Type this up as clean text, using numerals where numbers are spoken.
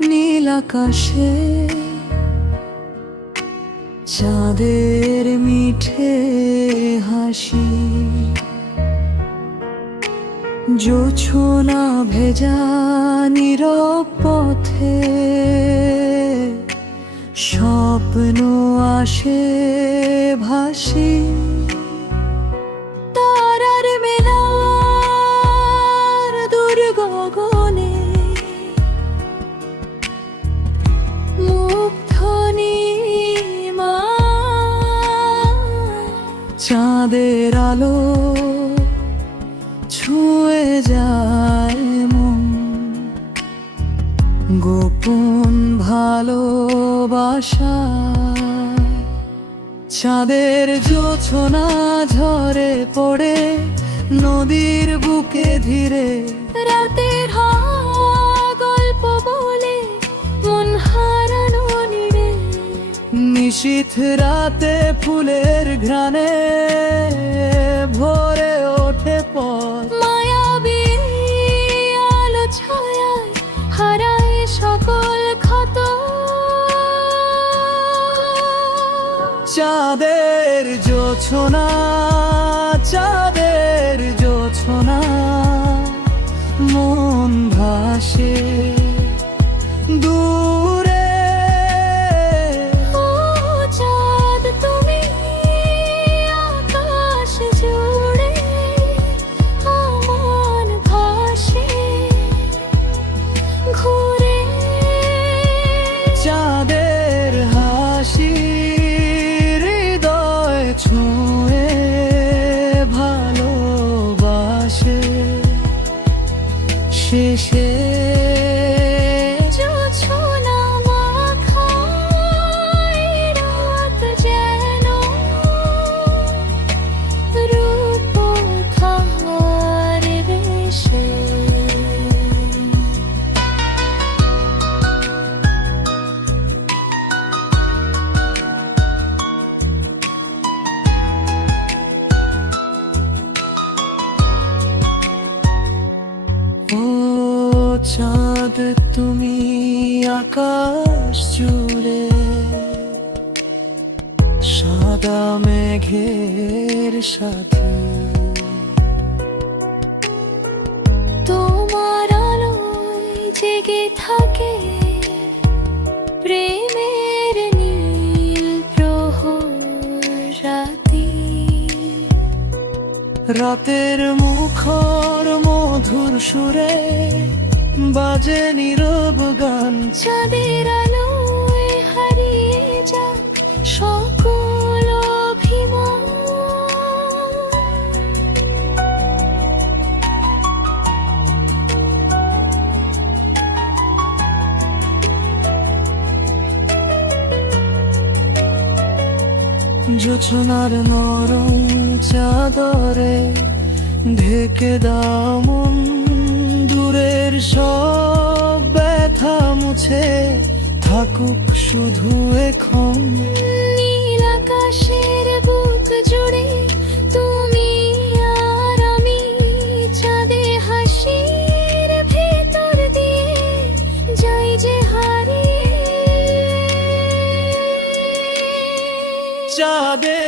নীল আকাশে চাঁদের মিঠে হাসি, জোছনা ভেজা নীরব পথে স্বপ্ন আসে ভাসি। তারার মেলার দূর গগনে মুগ্ধ নীলিমায় চাঁদের আলো ছুঁয়ে যায় মন, গোপন ভালোবাসা। চাঁদের জোছনা ঝরে পড়ে নদীর বুকে ধীরে, রাতের গল্প বলে মন হারানো নিরে। নিশীথ রাতে ফুলের ঘ্রাণে ভরে ওঠে পথ, মায়াবী আলো ছায়ায় হারায় সকল ক্ষত। চাঁদের জোছনা, চাঁদের জোছনা মন ভাসে দূরে। ও চাঁদ তুমি আকাশ জুড়ে, আমার ভাসে ঘুরে। চাঁদের হাসি হৃদয় ছুঁয়ে ভালোবাসে। শেষে জোছনা মাখা রাত যেন রূপকথার বেশে। ও চাঁদ তুমি আকাশ জুড়ে, সাদা মেঘের সাথে। তোমার আলোয় জেগে থাকে প্রেমের নীল প্রহর রাতি। রাতের মুখর মধুর সুরে বাজে নীরব গান। চাঁদের আলোয় হারিয়ে যাক সকল অভিমান। জোছনার নরম চাদরে ঢেকে দাও মন, দূরের সব ব্যথা মুছে থাকুক শুধু এখন। নীল আকাশের বুক জুড়ে তুমি আর আমি, চাঁদে হাসির ভেতর দিয়ে যাই যে হারিয়ে। চাঁদের